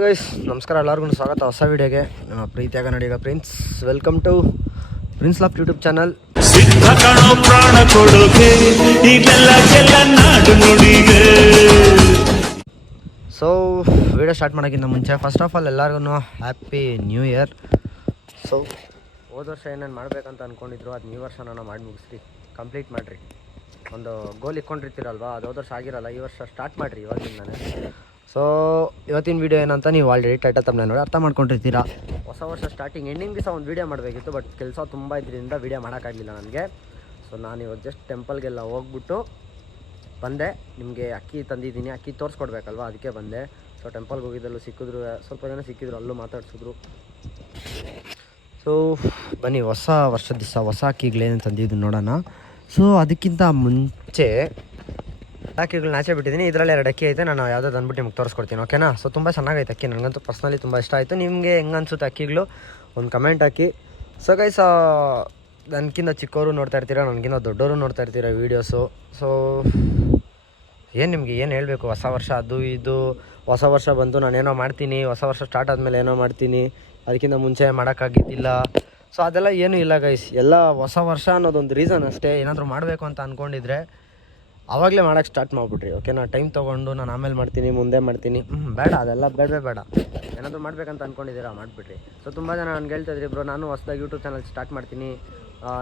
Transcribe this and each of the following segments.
Guys ನಮಸ್ಕಾರ, ಎಲ್ಲರಿಗೂ ಸ್ವಾಗತ ಹೊಸ ವಿಡಿಯೋಗೆ. ನಮ್ಮ ಪ್ರೀತಿಯಾಗ ನಡಿಗ prince, welcome to prince laugh YouTube channel. So video start ಮಾಡೋಕ್ಕಿಂತ ಮುಂಚೆ ಫಸ್ಟ್ ಆಫ್ ಆಲ್ ಎಲ್ಲರಿಗೂ ಹ್ಯಾಪಿ ನ್ಯೂ ಇಯರ್. ಸೊ ಹೋದ ವರ್ಷ ಏನೇನು ಮಾಡಬೇಕಂತ ಅಂದ್ಕೊಂಡಿದ್ರು ಅದು ಈ ವರ್ಷ ನಾನು ಮಾಡಿ ಮುಗಿಸ್ರಿ, ಕಂಪ್ಲೀಟ್ ಮಾಡಿರಿ. ಒಂದು ಗೋಲ್ ಇಟ್ಕೊಂಡಿರ್ತೀರಲ್ವ, ಅದು ಹೋದ ವರ್ಷ ಆಗಿರಲ್ಲ, ಈ ವರ್ಷ ಸ್ಟಾರ್ಟ್ ಮಾಡಿರಿ ಇವಾಗಿಂದಾನೆ. ಸೊ ಇವತ್ತಿನ ವೀಡಿಯೋ ಏನಂತ ನೀವು ಆಲ್ರೆಡಿ ಟೈಟಲ್ ತಮ್ಮನೆ ನೋಡಿ ಅರ್ಥ ಮಾಡ್ಕೊಂಡಿರ್ತೀರಾ. ಹೊಸ ವರ್ಷ ಸ್ಟಾರ್ಟಿಂಗ್ ಎಂಡಿಂಗ್ ದಿವಸ ಒಂದು ವೀಡಿಯೋ ಮಾಡಬೇಕಿತ್ತು, ಬಟ್ ಕೆಲಸ ತುಂಬ ಇದ್ರಿಂದ ವೀಡಿಯೋ ಮಾಡೋಕ್ಕಾಗಲಿಲ್ಲ ನನಗೆ. ಸೊ ನಾನು ಇವತ್ತು ಜಸ್ಟ್ ಟೆಂಪಲ್ಗೆಲ್ಲ ಹೋಗ್ಬಿಟ್ಟು ಬಂದೆ. ನಿಮಗೆ ಅಕ್ಕಿ ತಂದಿದ್ದೀನಿ, ಅಕ್ಕಿ ತೋರಿಸ್ಕೊಡ್ಬೇಕಲ್ವ, ಅದಕ್ಕೆ ಬಂದೆ. ಸೊ ಟೆಂಪಲ್ಗೆ ಹೋಗಿದ್ದಲ್ಲೂ ಸಿಕ್ಕಿದ್ರು, ಸ್ವಲ್ಪ ಜನ ಸಿಕ್ಕಿದ್ರು, ಅಲ್ಲೂ ಮಾತಾಡ್ಸಿದ್ರು. ಸೊ ಬನ್ನಿ, ಹೊಸ ವರ್ಷದ ದಿವಸ ಹೊಸ ಅಕ್ಕಿಗಳೇನು ತಂದಿದ್ದು ನೋಡೋಣ. ಸೊ ಅದಕ್ಕಿಂತ ಮುಂಚೆ ಅಕ್ಕಿಗಳನ್ನ ಆಚೆ ಬಿಟ್ಟಿದ್ದೀನಿ. ಇದರಲ್ಲಿ 2 ಅಕ್ಕಿ ಐತೆ, ನಾನು ಯಾವುದಾದ್ರು ಅಂದ್ಬಿಟ್ಟು ನಿಮ್ಗೆ ತೋರಿಸ್ಕೊಡ್ತೀನಿ, ಓಕೆನಾ. ಸೊ ತುಂಬ ಚೆನ್ನಾಗೈತೆ ಅಕ್ಕಿ, ನನಗಂತೂ ಪರ್ಸ್ನಲಿ ತುಂಬ ಇಷ್ಟ ಆಯಿತು. ನಿಮಗೆ ಹೆಂಗೆ ಅನಿಸುತ್ತೆ ಅಕ್ಕಿಗಳು ಒಂದು ಕಮೆಂಟ್ ಹಾಕಿ. ಸೊ ಗೈಸ್, ನನಗಿಂತ ಚಿಕ್ಕವರು ನೋಡ್ತಾ ಇರ್ತೀರಾ, ನನಗಿಂತ ದೊಡ್ಡವರು ನೋಡ್ತಾ ಇರ್ತೀರಾ ವೀಡಿಯೋಸು. ಸೊ ಏನು ನಿಮಗೆ ಏನು ಹೇಳಬೇಕು, ಹೊಸ ವರ್ಷ ಅದು ಇದು, ಹೊಸ ವರ್ಷ ಬಂತು ನಾನೇನೋ ಮಾಡ್ತೀನಿ, ಹೊಸ ವರ್ಷ ಸ್ಟಾರ್ಟ್ ಆದಮೇಲೆ ಏನೋ ಮಾಡ್ತೀನಿ, ಅದಕ್ಕಿಂತ ಮುಂಚೆ ಮಾಡೋಕ್ಕಾಗಿದ್ದಿಲ್ಲ. ಸೊ ಅದೆಲ್ಲ ಏನೂ ಇಲ್ಲ ಗೈಸ್, ಎಲ್ಲ ಹೊಸ ವರ್ಷ ಅನ್ನೋದೊಂದು ರೀಸನ್ ಅಷ್ಟೇ. ಏನಾದರೂ ಮಾಡಬೇಕು ಅಂತ ಅಂದ್ಕೊಂಡಿದ್ರೆ ಆವಾಗಲೇ ಮಾಡೋಕ್ಕೆ ಸ್ಟಾರ್ಟ್ ಮಾಡಿಬಿಟ್ರಿ, ಓಕೆನಾ. ಟೈಮ್ ತೊಗೊಂಡು ನಾನು ಆಮೇಲೆ ಮಾಡ್ತೀನಿ, ಮುಂದೆ ಮಾಡ್ತೀನಿ, ಬೇಡ, ಅದೆಲ್ಲ ಬೇಡ. ಏನಾದರೂ ಮಾಡಬೇಕಂತ ಅಂದ್ಕೊಂಡಿದ್ದೀರಾ ಮಾಡಿಬಿಟ್ರಿ. ಸೊ ತುಂಬ ಜನ ನನಗೆ ಹೇಳ್ತಾಯಿದ್ರಿ, ಬ್ರೋ ನಾನು ಹೊಸದಾಗಿ ಯೂಟ್ಯೂಬ್ ಚಾನಲ್ ಸ್ಟಾರ್ಟ್ ಮಾಡ್ತೀನಿ,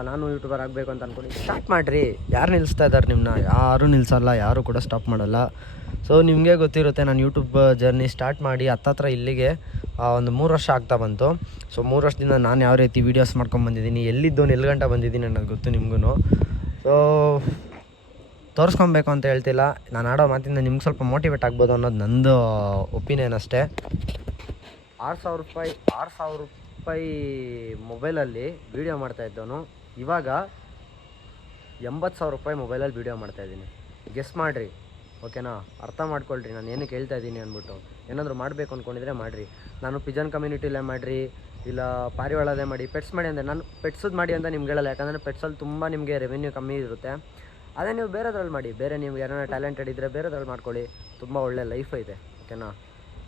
ನಾನು ಯೂಟ್ಯೂಬರ್ ಆಗಬೇಕು ಅಂತ ಅಂದ್ಕೊಂಡು ಸ್ಟಾರ್ಟ್ ಮಾಡಿರಿ. ಯಾರು ನಿಲ್ಲಿಸ್ತಾ ಇದ್ದಾರೆ ನಿಮ್ಮನ್ನ? ಯಾರೂ ನಿಲ್ಲಿಸಲ್ಲ, ಯಾರೂ ಕೂಡ ಸ್ಟಾಪ್ ಮಾಡಲ್ಲ. ಸೊ ನಿಮಗೆ ಗೊತ್ತಿರುತ್ತೆ, ನಾನು ಯೂಟ್ಯೂಬ್ ಜರ್ನಿ ಸ್ಟಾರ್ಟ್ ಮಾಡಿ ಹತ್ತತ್ರ ಇಲ್ಲಿಗೆ ಒಂದು 3 ವರ್ಷ ಆಗ್ತಾ ಬಂತು. ಸೊ 3 ವರ್ಷದಿಂದ ನಾನು ಯಾವ ರೀತಿ ವೀಡಿಯೋಸ್ ಮಾಡ್ಕೊಂಬಂದಿದ್ದೀನಿ, ಎಲ್ಲಿದ್ದೋನು ಎಲ್ಲಿ ಗಂಟ ಬಂದಿದ್ದೀನಿ ಅನ್ನೋದು ಗೊತ್ತು ನಿಮಗೂ. ಸೊ ತೋರಿಸ್ಕೊಬೇಕು ಅಂತ ಹೇಳ್ತಿಲ್ಲ, ನಾನು ಆಡೋ ಮಾತಿಂದ ನಿಮ್ಗೆ ಸ್ವಲ್ಪ ಮೋಟಿವೇಟ್ ಆಗ್ಬೋದು ಅನ್ನೋದು ನಂದು ಒಪಿನಿಯನ್ ಅಷ್ಟೇ. 6,000 ರೂಪಾಯಿ ಮೊಬೈಲಲ್ಲಿ ವೀಡಿಯೋ ಮಾಡ್ತಾಯಿದ್ದವನು ಇವಾಗ 80,000 ರೂಪಾಯಿ ಮೊಬೈಲಲ್ಲಿ ವೀಡಿಯೋ ಮಾಡ್ತಾಯಿದ್ದೀನಿ. ಗೆಸ್ ಮಾಡಿರಿ, ಓಕೆನಾ. ಅರ್ಥ ಮಾಡ್ಕೊಳ್ರಿ ನಾನು ಏನಕ್ಕೆ ಹೇಳ್ತಾ ಇದ್ದೀನಿ ಅಂದ್ಬಿಟ್ಟು. ಏನಾದರೂ ಮಾಡಬೇಕು ಅಂದ್ಕೊಂಡಿದ್ರೆ ಮಾಡಿರಿ. ನಾನು ಪಿಜನ್ ಕಮ್ಯುನಿಟಿಲೇ ಮಾಡಿರಿ, ಇಲ್ಲ ಪಾರಿವಾಳದೇ ಮಾಡಿ, ಪೆಟ್ಸ್ ಮಾಡಿ ಅಂದರೆ ನಾನು ಪೆಟ್ಸದ್ದು ಮಾಡಿ ಅಂತ ನಿಮ್ಗೆ ಹೇಳಲ್ಲ. ಯಾಕಂದರೆ ಪೆಟ್ಸಲ್ಲಿ ತುಂಬ ನಿಮಗೆ ರೆವೆನ್ಯೂ ಕಮ್ಮಿ ಇರುತ್ತೆ. ಅದೇ ನೀವು ಬೇರೆದ್ರಲ್ಲಿ ಮಾಡಿ, ಬೇರೆ ನೀವು ಏನಾರ ಟ್ಯಾಲೆಂಟೆಡ್ ಇದ್ದರೆ ಬೇರೆದ್ರಲ್ಲಿ ಮಾಡ್ಕೊಳ್ಳಿ. ತುಂಬ ಒಳ್ಳೆ ಲೈಫ್ ಐತೆ, ಓಕೆನಾ.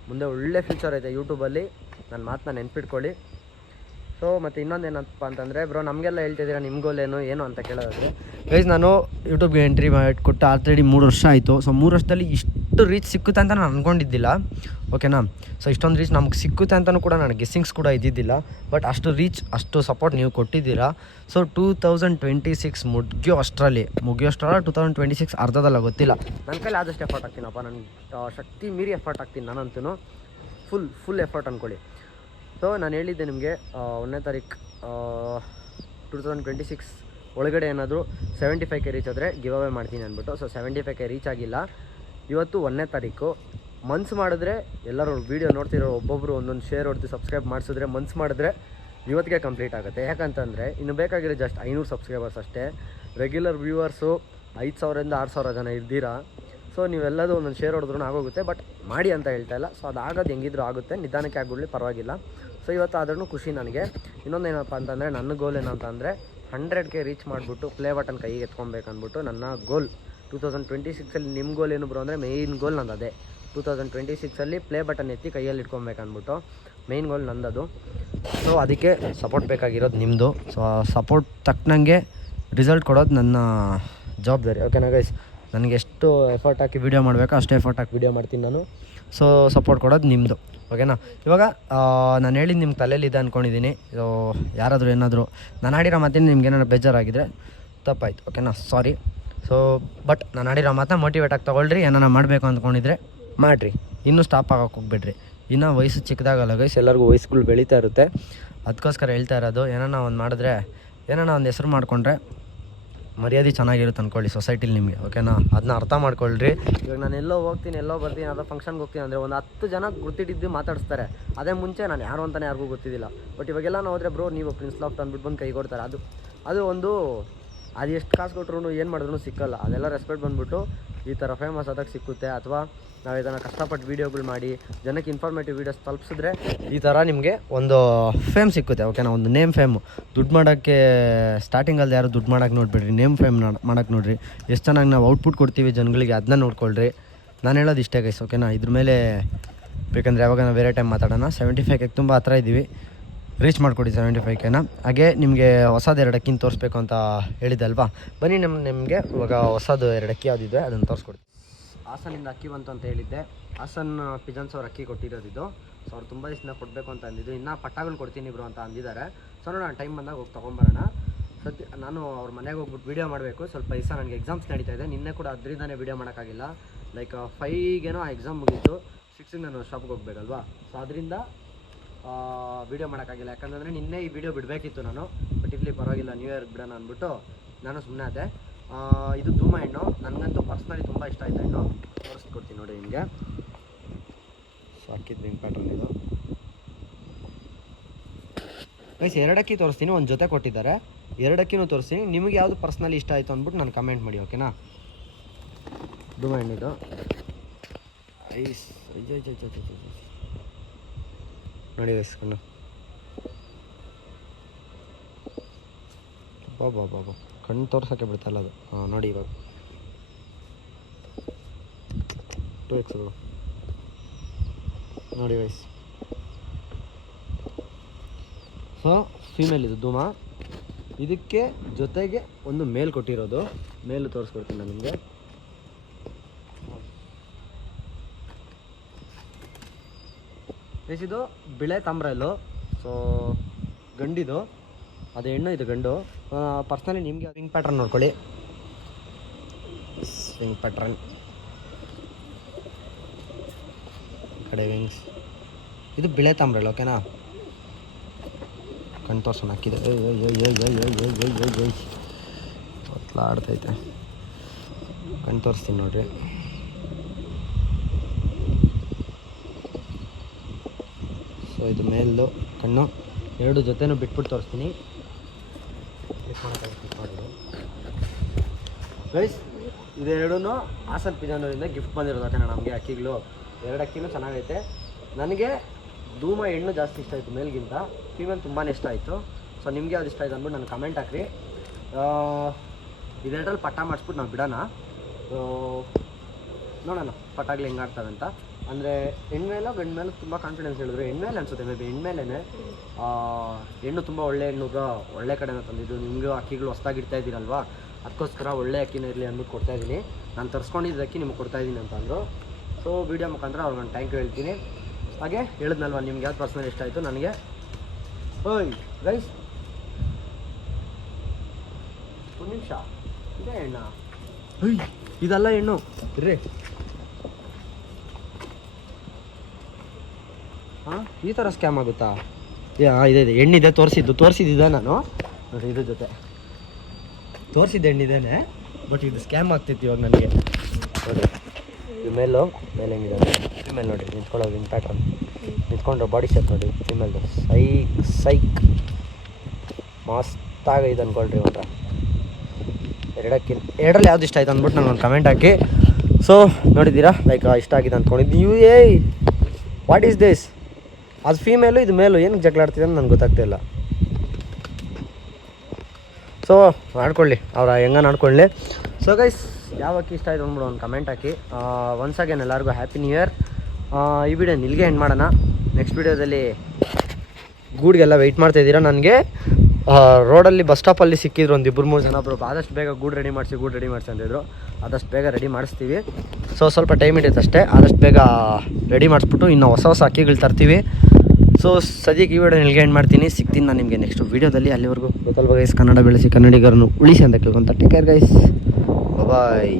ಮುಂದೆ ಒಳ್ಳೆ ಫ್ಯೂಚರ್ ಐತೆ ಯೂಟ್ಯೂಬಲ್ಲಿ, ನನ್ನ ಮಾತನ್ನ ನೆನ್ಪಿಟ್ಕೊಳ್ಳಿ. ಸೊ ಮತ್ತು ಇನ್ನೊಂದು ಏನಪ್ಪ ಅಂತಂದರೆ, ಬ್ರೋ ನಮಗೆಲ್ಲ ಹೇಳ್ತಿದ್ದೀರಾ ನಿಮ್ಮ ಗೋಲೇನು ಏನು ಅಂತ ಕೇಳೋದಾದರೆ, ಗೈಸ್ ನಾನು ಯೂಟ್ಯೂಬ್ಗೆ ಎಂಟ್ರಿ ಮಾಡಿಕೊಟ್ಟು ಆಲ್ರೆಡಿ 3 ವರ್ಷ ಆಯಿತು. ಸೊ 3 ವರ್ಷದಲ್ಲಿ ಇಷ್ಟು ರೀಚ್ ಸಿಕ್ಕುತ್ತೆ ಅಂತ ನಾನು ಅಂದ್ಕೊಂಡಿದ್ದಿಲ್ಲ, ಓಕೆನಾ. ಸೊ ಇಷ್ಟೊಂದು ರೀಚ್ ನಮ್ಗೆ ಸಿಕ್ಕುತ್ತೆ ಅಂತಲೂ ಕೂಡ ನನಗೆ ಗೆಸ್ಸಿಂಗ್ಸ್ ಕೂಡ ಇದ್ದಿದ್ದಿಲ್ಲ. ಬಟ್ ಅಷ್ಟು ರೀಚ್, ಅಷ್ಟು ಸಪೋರ್ಟ್ ನೀವು ಕೊಟ್ಟಿದ್ದೀರಾ. ಸೊ 2026 ಮುಗಿಯೋಷ್ಟರಲ್ಲಿ 2026 ಅರ್ಧದಲ್ಲ ಗೊತ್ತಿಲ್ಲ, ನನ್ನ ಕೈಲಿ ಆದಷ್ಟು ಎಫರ್ಟ್ ಆಗ್ತೀನಪ್ಪ. ನನಗೆ ಶಕ್ತಿ ಮೀರಿ ಎಫರ್ಟ್ ಆಗ್ತೀನಿ ನಾನಂತೂ, ಫುಲ್ ಎಫರ್ಟ್ ಅಂದ್ಕೊಳ್ಳಿ. ಸೊ ನಾನು ಹೇಳಿದ್ದೆ ನಿಮಗೆ 1ನೇ ತಾರೀಕು 2026 ಒಳಗಡೆ ಏನಾದರೂ 75K ರೀಚ್ ಆದರೆ ಗಿವ್ ಅವೇ ಮಾಡ್ತೀನಿ ಅಂದ್ಬಿಟ್ಟು. ಸೊ 75K ರೀಚ್ ಆಗಿಲ್ಲ. ಇವತ್ತು 1ನೇ ತಾರೀಕು. ಮನ್ಸು ಮಾಡಿದ್ರೆ ಎಲ್ಲರೂ ವೀಡಿಯೋ ನೋಡ್ತಿರೋ ಒಬ್ಬೊಬ್ಬರು ಒಂದೊಂದು ಶೇರ್ ಹೊಡೆದು ಸಬ್ಸ್ಕ್ರೈಬ್ ಮಾಡಿಸಿದ್ರೆ, ಮನ್ಸು ಮಾಡಿದ್ರೆ ಇವತ್ತಿಗೆ ಕಂಪ್ಲೀಟ್ ಆಗುತ್ತೆ. ಯಾಕಂತಂದರೆ ಇನ್ನು ಬೇಕಾಗಿರೋ ಜಸ್ಟ್ 500 ಸಬ್ಸ್ಕ್ರೈಬರ್ಸ್ ಅಷ್ಟೇ. ರೆಗ್ಯುಲರ್ ವ್ಯೂವರ್ಸು 5,000ರಿಂದ 6,000 ಜನ ಇದ್ದೀರಾ. ಸೊ ನೀವೆಲ್ಲದೂ ಒಂದೊಂದು ಶೇರ್ ಹೊಡೆದ್ರೂ ಆಗೋಗುತ್ತೆ, ಬಟ್ ಮಾಡಿ ಅಂತ ಹೇಳ್ತಾ ಇಲ್ಲ. ಸೊ ಅದು ಆಗೋದು ಹೆಂಗಿದ್ರೂ ಆಗುತ್ತೆ, ನಿಧಾನಕ್ಕೆ ಆಗ್ಬಿಡಲಿ, ಪರವಾಗಿಲ್ಲ. ಸೊ ಇವತ್ತು ಆದ್ರೂ ಖುಷಿ ನನಗೆ. ಇನ್ನೊಂದು ಏನಪ್ಪ ಅಂತಂದರೆ, ನನ್ನ ಗೋಲ್ ಏನಂತ ಅಂದರೆ 100K ರೀಚ್ ಮಾಡಿಬಿಟ್ಟು ಪ್ಲೇ ಬಟನ್ ಕೈಗೆ ಎತ್ಕೊಬೇಕಂದ್ಬಿಟ್ಟು ನನ್ನ ಗೋಲ್. 2026 ನಿಮ್ಮ ಗೋಲ್ ಏನು ಬ್ರೋ ಅಂದರೆ, ಮೇಯ್ನ್ ಗೋಲ್ ನಂದು ಅದೇ. 2026 ಪ್ಲೇ ಬಟನ್ ಎತ್ತಿ ಕೈಯಲ್ಲಿ ಇಟ್ಕೊಬೇಕಂದ್ಬಿಟ್ಟು ಮೇಯ್ನ್ ಗೋಲ್ ನಂದದು. ಸೊ ಅದಕ್ಕೆ ಸಪೋರ್ಟ್ ಬೇಕಾಗಿರೋದು ನಿಮ್ಮದು. ಸೊ ಸಪೋರ್ಟ್ ತಕ್ಕನಂಗೆ ರಿಸಲ್ಟ್ ಕೊಡೋದು ನನ್ನ ಜವಾಬ್ದಾರಿ, ಓಕೆನಾ ಗೈಸ್. ನನಗೆ ಎಷ್ಟು ಎಫರ್ಟ್ ಹಾಕಿ ವೀಡಿಯೋ ಮಾಡಬೇಕೋ ಅಷ್ಟೇ ಎಫರ್ಟ್ ಹಾಕಿ ವೀಡಿಯೋ ಮಾಡ್ತೀನಿ ನಾನು. ಸೊ ಸಪೋರ್ಟ್ ಕೊಡೋದು ನಿಮ್ಮದು, ಓಕೆನಾ. ಇವಾಗ ನಾನು ಹೇಳಿದ್ದು ನಿಮ್ಮ ತಲೆಯಲ್ಲಿದೆ ಅಂದ್ಕೊಂಡಿದ್ದೀನಿ. ಸೊ ಯಾರಾದರೂ ಏನಾದರೂ ನಾನು ಆಡಿರೋ ಮಾತಿನ ನಿಮ್ಗೆ ಏನಾದ್ರು ಬೇಜಾರಾಗಿದ್ದರೆ ತಪ್ಪಾಯ್ತು, ಓಕೆನಾ, ಸಾರಿ. ಸೊ ಬಟ್ ನಾನು ಆಡಿರೋ ಮಾತನ್ನ ಮೋಟಿವೇಟ್ ಆಗಿ ತೊಗೊಳ್ರಿ. ಏನಾರ ಮಾಡಬೇಕು ಅಂದ್ಕೊಂಡಿದ್ರೆ ಮಾಡಿರಿ, ಇನ್ನೂ ಸ್ಟಾಪ್ ಆಗೋಕ್ಕೆ ಹೋಗ್ಬೇಡ್ರಿ. ಇನ್ನೂ ವಯಸ್ಸು ಚಿಕ್ಕದಾಗಲ್ಲ ಗೈಸ್, ಎಲ್ಲರಿಗೂ ವಯಸ್ಸುಗಳು ಬೆಳೀತಾ ಇರುತ್ತೆ. ಅದಕ್ಕೋಸ್ಕರ ಹೇಳ್ತಾ ಇರೋದು, ಏನಾರ ಒಂದು ಮಾಡಿದ್ರೆ, ಏನಾರ ಒಂದು ಹೆಸರು ಮಾಡಿಕೊಂಡ್ರೆ ಮರ್ಯಾದೆ ಚೆನ್ನಾಗಿರುತ್ತೆ ಅಂದ್ಕೊಳ್ಳಿ ಸೊಸೈಟಿಲಿ ನಿಮಗೆ, ಓಕೆನಾ. ಅದನ್ನ ಅರ್ಥ ಮಾಡ್ಕೊಳ್ರಿ. ಇವಾಗ ನಾನು ಎಲ್ಲೋ ಹೋಗ್ತೀನಿ, ಎಲ್ಲೋ ಬರ್ತೀನಿ, ಯಾವುದೋ ಫಂಕ್ಷನ್ಗೆ ಹೋಗ್ತೀನಿ ಅಂದರೆ ಒಂದು 10 ಜನ ಗುರ್ತಿಟ್ಟಿದ್ದು ಮಾತಾಡಿಸ್ತಾರೆ. ಅದೇ ಮುಂಚೆ ನಾನು ಯಾರು ಅಂತಲೇ ಯಾರಿಗೂ ಗೊತ್ತಿದ್ದಿಲ್ಲ. ಬಟ್ ಇವಾಗೆಲ್ಲ ನಾವು ಹೋದರೆ ಬ್ರೋ ನೀವು ಪ್ರಿನ್ಸ್ ಲಾಫ್ಟ್ ಅಂದ್ಬಿಟ್ಟು ಬಂದು ಕೈ ಕೊಡ್ತಾರೆ. ಅದು ಒಂದು ಅದು ಎಷ್ಟು ಕಾಸು ಕೊಟ್ಟರು ಏನು ಮಾಡಿದ್ರು ಸಿಕ್ಕಲ್ಲ. ಅದೆಲ್ಲ ರೆಸ್ಪೆಕ್ಟ್ ಬಂದುಬಿಟ್ಟು ಈ ಥರ ಫೇಮಸ್ ಆದಾಗ ಸಿಕ್ಕುತ್ತೆ. ಅಥವಾ ನಾವು ಇದನ್ನು ಕಷ್ಟಪಟ್ಟು ವೀಡಿಯೋಗಳು ಮಾಡಿ ಜನಕ್ಕೆ ಇನ್ಫಾರ್ಮೇಟಿವ್ ವೀಡಿಯೋಸ್ ತಲುಪಿಸಿದ್ರೆ ಈ ಥರ ನಿಮಗೆ ಒಂದು ಫೇಮ್ ಸಿಕ್ಕುತ್ತೆ, ಓಕೆನಾ. ಒಂದು ನೇಮ್ ಫೇಮು. ದುಡ್ಡು ಮಾಡೋಕ್ಕೆ ಸ್ಟಾರ್ಟಿಂಗಲ್ಲಿ ಯಾರು ದುಡ್ಡು ಮಾಡೋಕ್ಕೆ ನೋಡಿಬಿಡ್ರಿ, ನೇಮ್ ಫೇಮ್ ಮಾಡೋಕ್ಕೆ ನೋಡಿರಿ. ಎಷ್ಟು ಚೆನ್ನಾಗಿ ನಾವು ಔಟ್ಪುಟ್ ಕೊಡ್ತೀವಿ ಜನಗಳಿಗೆ, ಅದನ್ನ ನೋಡ್ಕೊಳ್ರಿ. ನಾನು ಹೇಳೋದು ಇಷ್ಟೇ ಗೈಸ್, ಓಕೆನಾ. ಇದ್ರ ಮೇಲೆ ಬೇಕಂದರೆ ಯಾವಾಗ ನಾವು ಬೇರೆ ಟೈಮ್ ಮಾತಾಡೋಣ. 75K ತುಂಬ ಹತ್ರ ಇದ್ದೀವಿ, ರೀಚ್ ಮಾಡಿಕೊಡಿ 75Kನ. ಹಾಗೆ ನಿಮಗೆ ಹೊಸದು 2 ಅಕ್ಕಿನ ತೋರಿಸ್ಬೇಕು ಅಂತ ಹೇಳಿದೆ ಅಲ್ವಾ, ಬನ್ನಿ ನಿಮಗೆ ಇವಾಗ ಹೊಸದು 2 ಅಕ್ಕಿ ಯಾವುದಿದೆ ಅದನ್ನು ತೋರಿಸ್ಕೊಡ್ತೀನಿ. ಹಾಸನಿಂದ ಅಕ್ಕಿ ಬಂತು ಅಂತ ಹೇಳಿದ್ದೆ. ಹಾಸನ್ ಪಿಜನ್ಸ್ ಅವ್ರು ಅಕ್ಕಿ ಕೊಟ್ಟಿರೋದಿದ್ದು. ಸೊ ಅವ್ರು ತುಂಬ ದಿವಸದಿಂದ ಕೊಡಬೇಕು ಅಂತ ಅಂದಿದ್ದು. ಇನ್ನೂ ಪಟ್ಟಾಗಳು ಕೊಡ್ತೀನಿ ಬ್ರೋ ಅಂತ ಅಂದಿದ್ದಾರೆ. ಸೊ ನಾನು ಟೈಮ್ ಬಂದಾಗ ಹೋಗಿ ತೊಗೊಂಬರೋಣ. ನಾನು ಅವ್ರ ಮನೆಗೆ ಹೋಗ್ಬಿಟ್ಟು ವೀಡಿಯೋ ಮಾಡಬೇಕು. ಸ್ವಲ್ಪ ದಿವಸ ನನಗೆ ಎಕ್ಸಾಮ್ಸ್ ನಡೀತಾ ಇದೆ. ನಿನ್ನೆ ಕೂಡ ಅದರಿಂದನೇ ವೀಡಿಯೋ ಮಾಡೋಕ್ಕಾಗಿಲ್ಲ. ಲೈಕ್ 5ಗೇನೋ ಆ ಎಕ್ಸಾಮ್ ಮುಗೀತು, 6ಗೆ ನಾನು ಶಾಪ್ಗೆ ಹೋಗ್ಬೇಕಲ್ವಾ. ಸೊ ಅದರಿಂದ ವೀಡಿಯೋ ಮಾಡೋಕ್ಕಾಗಿಲ್ಲ. ಯಾಕಂದರೆ ನಿನ್ನೆ ಈ ವಿಡಿಯೋ ಬಿಡಬೇಕಿತ್ತು ನಾನು, ಬಟ್ ಇಲ್ಲಿ ಪರವಾಗಿಲ್ಲ ನ್ಯೂ ಇಯರ್ ಬಿಡೋಣ ಅಂದ್ಬಿಟ್ಟು ನಾನು ಸುಮ್ಮನೆ ಅದೇ. ಇದು ಧೂಮ ಹಣ್ಣು, ನನಗಂತೂ ಪರ್ಸ್ನಲಿ ತುಂಬ ಇಷ್ಟ ಆಯ್ತು ಹಣ್ಣು. ತೋರಿಸ್ಕೊಡ್ತೀನಿ ನೋಡಿ ನಿಮಗೆ. ಸೊ ಅಕ್ಕಿದ ವಿಂಗ್ ಪ್ಯಾಟ್ರನ್ ಇದು ಗೈಸ್. 2 ಅಕ್ಕಿ ತೋರಿಸ್ತೀನಿ, ಒಂದು ಜೊತೆ ಕೊಟ್ಟಿದ್ದಾರೆ. 2 ಅಕ್ಕಿನೂ ತೋರಿಸ್ತೀನಿ. ನಿಮಗೆ ಯಾವುದು ಪರ್ಸ್ನಲಿ ಇಷ್ಟ ಆಯಿತು ಅಂದ್ಬಿಟ್ಟು ನಾನು ಕಮೆಂಟ್ ಮಾಡಿ, ಓಕೆನಾ. ಧೂಮ ಹಣ್ಣಿದು ಐಸ್ ನೋಡಿ ಗೈಸ್, ಕಣ್ಣು ಬಾಬಾ ಕಣ್ಣು ತೋರ್ಸೋಕ್ಕೆ ಬಿಡ್ತಾಯಿಲ್ಲ ಅದು. ನೋಡಿ ಇವಾಗ 2x ನೋಡಿ ಗೈಸ್. ಸೊ ಫೀಮೇಲ್ ಇದು ಧೂಮ. ಇದಕ್ಕೆ ಜೊತೆಗೆ ಒಂದು ಮೇಲ್ ಕೊಟ್ಟಿರೋದು, ಮೇಲು ತೋರಿಸ್ಕೊಡ್ತೀನಿ ನಾನು ನಿಮಗೆ. ಇದು ಬಿಳೆ ತಾಮ್ರಲ್ಲು. ಸೊ ಗಂಡಿದು, ಅದು ಹೆಣ್ಣು, ಇದು ಗಂಡು. ಪರ್ಸ್ನಲಿ ನಿಮಗೆ ವಿಂಗ್ ಪ್ಯಾಟ್ರನ್ ನೋಡ್ಕೊಳ್ಳಿ. ವಿಂಗ್ ಪ್ಯಾಟ್ರನ್ ಈ ಕಡೆ ವಿಂಗ್ಸ್. ಇದು ಬಿಳೆ ತಾಮ್ರಲ್ಲು, ಓಕೆನಾ. ಕಣ್ಣು ತೋರ್ಸೋಣ ಹಾಕಿದೆ. ಆಡ್ತೈತೆ. ಕಣ್ಣು ತೋರಿಸ್ತೀನಿ ನೋಡ್ರಿ. ಸೊ ಇದು ಮೇಲ್ದು ಕಣ್ಣು. 2 ಜೊತೆನೂ ಬಿಟ್ಬಿಟ್ಟು ತೋರಿಸ್ತೀನಿ. ಗೈಸ್ ಇದೆರಡೂ ಹಾಸನ್ ಪಿಜಾನೂರಿಂದ ಗಿಫ್ಟ್ ಬಂದಿರೋದು, ಓಕೆನಾ. ನಮಗೆ ಅಕ್ಕಿಗಳು 2 ಅಕ್ಕಿನೂ ಚೆನ್ನಾಗೈತೆ. ನನಗೆ ಧೂಮ ಹೆಣ್ಣು ಜಾಸ್ತಿ ಇಷ್ಟ ಆಯಿತು ಮೇಲ್ಗಿಂತ. ಫೀಮೇಲ್ ತುಂಬಾ ಇಷ್ಟ ಆಯಿತು. ಸೊ ನಿಮಗೆ ಯಾವ್ದು ಇಷ್ಟ ಆಯ್ತು ಅಂದ್ಬಿಟ್ಟು ನಾನು ಕಮೆಂಟ್ ಹಾಕ್ರಿ. ಇದೆರಡರಲ್ಲಿ ಪಟ್ಟ ಮಾಡಿಸ್ಬಿಟ್ಟು ನಾವು ಬಿಡೋಣ. ನೋಡೋಣ ಪಟ್ಟಾಗ್ಲಿ ಹೆಂಗೆ ಆಡ್ತವೆ ಅಂತ. ಅಂದರೆ ಹೆಣ್ಮೇಲೋ ಗಂಡು ಮೇಲೂ ತುಂಬ ಕಾನ್ಫಿಡೆನ್ಸ್ ಹೇಳಿದ್ರು. ಹೆಣ್ಮೇಲೆ ಅನಿಸುತ್ತೆ, ಮೇ ಬಿ ಹೆಣ್ಮೇಲೇ. ಹೆಣ್ಣು ತುಂಬ ಒಳ್ಳೆ ಹೆಣ್ಣು, ಒಳ್ಳೆ ಕಡೆನ ತಂದಿದ್ದು. ನಿಮಗೂ ಅಕ್ಕಿಗಳು ಹೊಸ್ದಾಗಿ ಇಡ್ತಾ ಇದ್ದೀರಲ್ವಾ, ಅದಕ್ಕೋಸ್ಕರ ಒಳ್ಳೆ ಅಕ್ಕಿನ ಇರಲಿ ಅಂದ್ಬಿಟ್ಟು ಕೊಡ್ತಾಯಿದ್ದೀನಿ. ನಾನು ತರಿಸ್ಕೊಂಡಿದ್ದ ಅಕ್ಕಿ ನಿಮ್ಗೆ ಕೊಡ್ತಾಯಿದ್ದೀನಿ ಅಂತ ಅಂದರು. ಸೊ ವೀಡಿಯೋ ಮುಖಾಂತರ ಅವ್ರಿಗೆ ನಾನು ಥ್ಯಾಂಕ್ ಯು ಹೇಳ್ತೀನಿ. ಹಾಗೆ ಹೇಳಿದ್ನಲ್ವ ನಿಮ್ಗೆ ಯಾವ್ದು ಪರ್ಸನಲ್ ಇಷ್ಟ ಆಯಿತು ನನಗೆ. ಓಯ್ ಗೈಸ್ ಒಂದು ನಿಮಿಷ, ಇದೇ ಹೆಣ್ಣ? ಇದೆಲ್ಲ ಹೆಣ್ಣು ರೀ. ಹಾಂ ಈ ಥರ ಸ್ಕ್ಯಾಮ್ ಆಗುತ್ತಾ? ಇದೆ ಹೆಣ್ಣಿದೆ, ತೋರಿಸಿದ್ದೆ ನಾನು ನೋಡಿ. ಇದ್ರ ಜೊತೆ ತೋರಿಸಿದ್ದೆ ಹೆಣ್ಣಿದ್ದೇನೆ, ಬಟ್ ಇದು ಸ್ಕ್ಯಾಮ್ ಆಗ್ತೈತಿ ಇವಾಗ ನನಗೆ. ನೋಡಿ ಇದು ಮೇಲೆ ಹೆಂಗಿದೆ ಫಿಮೇಲ್ ನೋಡಿ, ನಿಂತ್ಕೊಳ್ಳೋ ವಿಂಗ್ ಪ್ಯಾಟ್ರನ್, ನಿಂತ್ಕೊಂಡ್ರೆ ಬಾಡಿ ಶೇಪ್ ನೋಡಿ ಫಿಮೇಲ್ದು. ಸೈಕ್ ಮಸ್ತಾಗೈತೆ ಅಂದ್ಕೊಳ್ರಿ. ಇವಾಗ 2 ಅಕ್ಕಿ 2ರಲ್ಲಿ ಯಾವ್ದು ಇಷ್ಟ ಆಯ್ತು ಅಂದ್ಬಿಟ್ಟು ನಾನು ಒಂದು ಕಮೆಂಟ್ ಹಾಕಿ. ಸೊ ನೋಡಿದ್ದೀರಾ, ಲೈಕ್ ಇಷ್ಟ ಆಗಿದೆ ಅಂದ್ಕೊಂಡಿದ್ದು. What is this? ಅದು ಫೀಮೇಲು, ಇದು ಮೇಲು. ಏನಕ್ಕೆ ಜಗಳಾಡ್ತಿದೆ ಅಂತ ನನಗೆ ಗೊತ್ತಾಗ್ತಿಲ್ಲ. ಸೊ ಆಡ್ಕೊಳ್ಳಿ, ಅವ್ರು ಹೆಂಗೆ ಆಡ್ಕೊಳ್ಳಿ. ಸೊ ಗೈಸ್ ಯಾವ ಅಕ್ಕಿ ಇಷ್ಟ ಆಯಿತು ಅಂದ್ಬಿಡು ಒಂದು ಕಮೆಂಟ್ ಹಾಕಿ. ಒನ್ಸ್ ಅಗೇನ್ ಎಲ್ಲರಿಗೂ ಹ್ಯಾಪಿ ನ್ಯೂ ಇಯರ್. ಈ ವಿಡಿಯೋ ಇಲ್ಲಿಗೆ ಎಂಡ್ ಮಾಡೋಣ. ನೆಕ್ಸ್ಟ್ ವೀಡಿಯೋದಲ್ಲಿ ಗೂಡ್ಗೆಲ್ಲ ವೆಯ್ಟ್ ಮಾಡ್ತಾಯಿದ್ದೀರಾ. ನನಗೆ ರೋಡಲ್ಲಿ ಬಸ್ ಸ್ಟಾಪಲ್ಲಿ ಸಿಕ್ಕಿದ್ರು ಒಂದು 2-3 ಜನ. ಒಬ್ಬರು ಆದಷ್ಟು ಬೇಗ ಗೂಡು ರೆಡಿ ಮಾಡಿಸಿ ಅಂತಿದ್ರು. ಆದಷ್ಟು ಬೇಗ ರೆಡಿ ಮಾಡಿಸ್ತೀವಿ. ಸೊ ಸ್ವಲ್ಪ ಟೈಮ್ ಹಿಡಿಯುತ್ತೆ ಅಷ್ಟೇ. ಆದಷ್ಟು ಬೇಗ ರೆಡಿ ಮಾಡಿಸ್ಬಿಟ್ಟು ಇನ್ನೂ ಹೊಸ ಅಕ್ಕಿಗಳು ತರ್ತೀವಿ. ಸೊ ಸದ್ಯಕ್ಕೆ ಈ ವಿಡಿಯೋ ಇಲ್ಲಿಗೆ ಎಂಡ್ ಮಾಡ್ತೀನಿ. ಸಿಗ್ತೀನಿ ನಾನು ನಿಮಗೆ ನೆಕ್ಸ್ಟ್ ವೀಡಿಯೋದಲ್ಲಿ. ಅಲ್ಲಿವರೆಗೂ ಗೊತ್ತಲ್ವ ಗೈಸ್, ಕನ್ನಡ ಬೆಳೆಸಿ ಕನ್ನಡಿಗರನ್ನು ಉಳಿಸಿ ಅಂತ ಕೇಳ್ಕೊಂತ. ಟೇಕ್ ಕೇರ್ ಗೈಸ್, ಬಾಯ್.